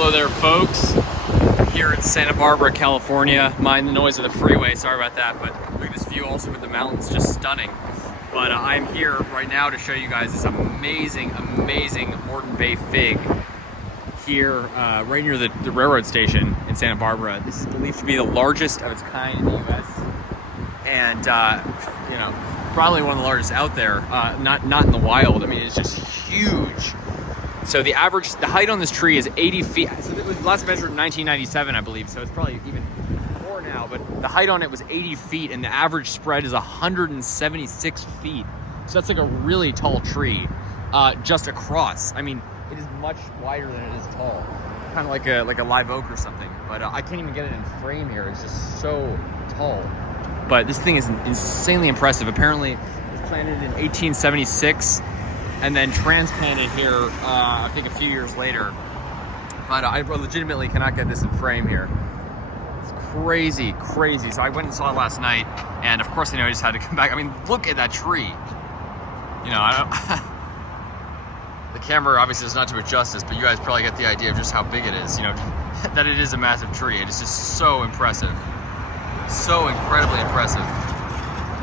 Hello there, folks. Here in Santa Barbara, California. Mind the noise of the freeway, sorry about that, but look at this view also with the mountains, just stunning. But I'm here right now to show you guys this amazing, amazing Moreton Bay fig here right near the railroad station in Santa Barbara. This is believed to be the largest of its kind in the U.S. and you know, probably one of the largest out there, not in the wild. I mean, it's just huge. So the height on this tree is 80 feet. So it was last measured in 1997, I believe. So it's probably even more now, but the height on it was 80 feet and the average spread is 176 feet. So that's like a really tall tree, just across. I mean, it is much wider than it is tall. Kind of like a live oak or something, but I can't even get it in frame here. It's just so tall. But this thing is insanely impressive. Apparently it was planted in 1876 and then transplanted here, I think a few years later. But I legitimately cannot get this in frame here. It's crazy, crazy. So I went and saw it last night, and of course, I just had to come back. I mean, look at that tree. You know, the camera obviously does not do it justice, but you guys probably get the idea of just how big it is. You know, that it is a massive tree. It is just so impressive. So incredibly impressive.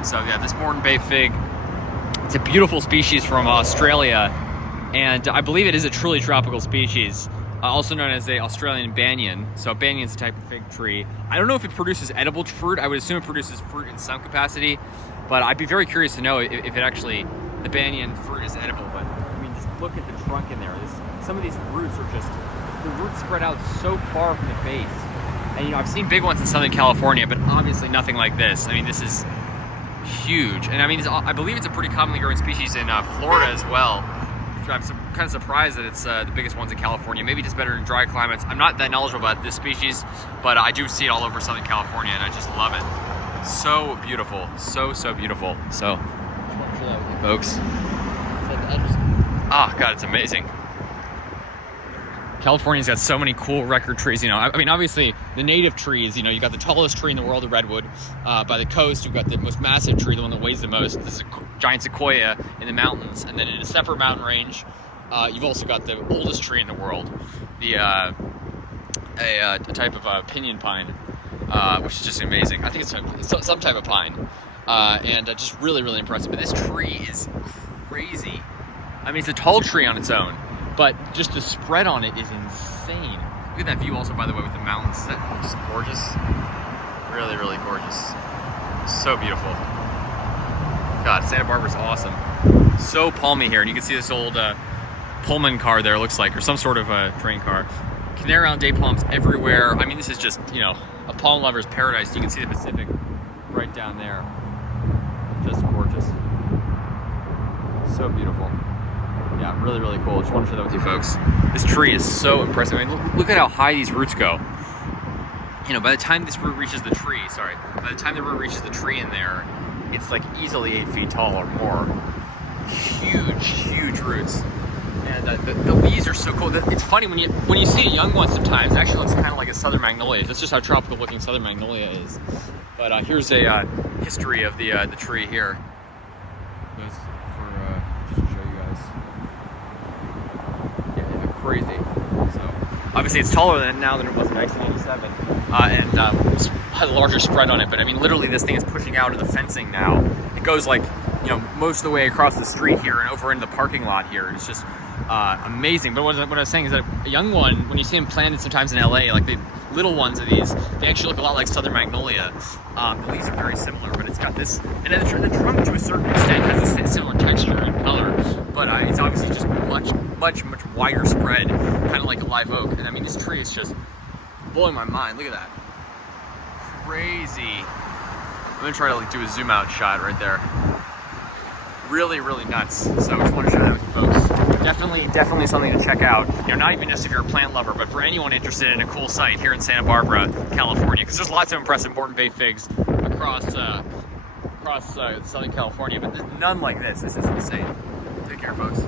So yeah, this Moreton Bay fig, it's a beautiful species from Australia, and I believe it is a truly tropical species, also known as the Australian banyan. So banyan is a type of fig tree. I don't know if it produces edible fruit. I would assume it produces fruit in some capacity, but I'd be very curious to know if it actually, the banyan fruit is edible. But I mean, just look at the trunk in there. Some of these roots are just, the roots spread out so far from the base. And you know, I've seen big ones in Southern California, but obviously nothing like this. I mean, this is huge. And I mean, I believe it's a pretty commonly grown species in Florida as well. I'm kind of surprised that it's the biggest ones in California. Maybe just better in dry climates. I'm not that knowledgeable about this species, but I do see it all over Southern California, and I just love it. So beautiful. So beautiful. So, I just want to share that with you folks. Oh, God, it's amazing. California's got so many cool record trees, you know. I mean, obviously, the native trees, you know, you got the tallest tree in the world, the redwood. By the coast, you've got the most massive tree, the one that weighs the most. This is a giant sequoia in the mountains. And then in a separate mountain range, you've also got the oldest tree in the world, a type of pinyon pine, which is just amazing. I think it's some type of pine. And just really, really impressive. But this tree is crazy. I mean, it's a tall tree on its own, but just the spread on it is insane. Look at that view also, by the way, with the mountains. Isn't that just gorgeous? Really, really gorgeous. So beautiful. God, Santa Barbara's awesome. So palmy here, and you can see this old Pullman car there, looks like, or some sort of train car. Canary Island day palms everywhere. I mean, this is just, you know, a palm lover's paradise. You can see the Pacific right down there. Just gorgeous. So beautiful. Yeah, really, really cool. Just want to share that with you folks. This tree is so impressive. I mean, look at how high these roots go. You know, by the time this root reaches the tree, by the time the root reaches the tree in there, it's like easily 8 feet tall or more. Huge, huge roots. And the leaves are so cool. It's funny when you see a young one sometimes, it actually looks kind of like a southern magnolia. That's just how tropical looking southern magnolia is. But here's a history of the tree here. Just to show you guys. Yeah, crazy. So obviously it's taller now than it was in 1987, and has a larger spread on it. But I mean, literally, this thing is pushing out of the fencing now. It goes like, you know, most of the way across the street here and over into the parking lot here. It's just amazing. But what I was saying is that a young one, when you see them planted sometimes in LA, like the little ones of these, they actually look a lot like southern magnolia. The leaves are very similar, but it's got this, and then the trunk to a certain extent has a similar texture and color, but it's obviously just much wider spread, kind of like a live oak. And I mean, this tree is just blowing my mind. Look at that. Crazy. I'm gonna try to like do a zoom out shot right there. Really, really nuts. So I just want to share that with you folks. Definitely something to check out. You know, not even just if you're a plant lover, but for anyone interested in a cool site here in Santa Barbara, California, because there's lots of impressive Moreton Bay figs across Southern California, but none like this. This is insane. Take care, folks.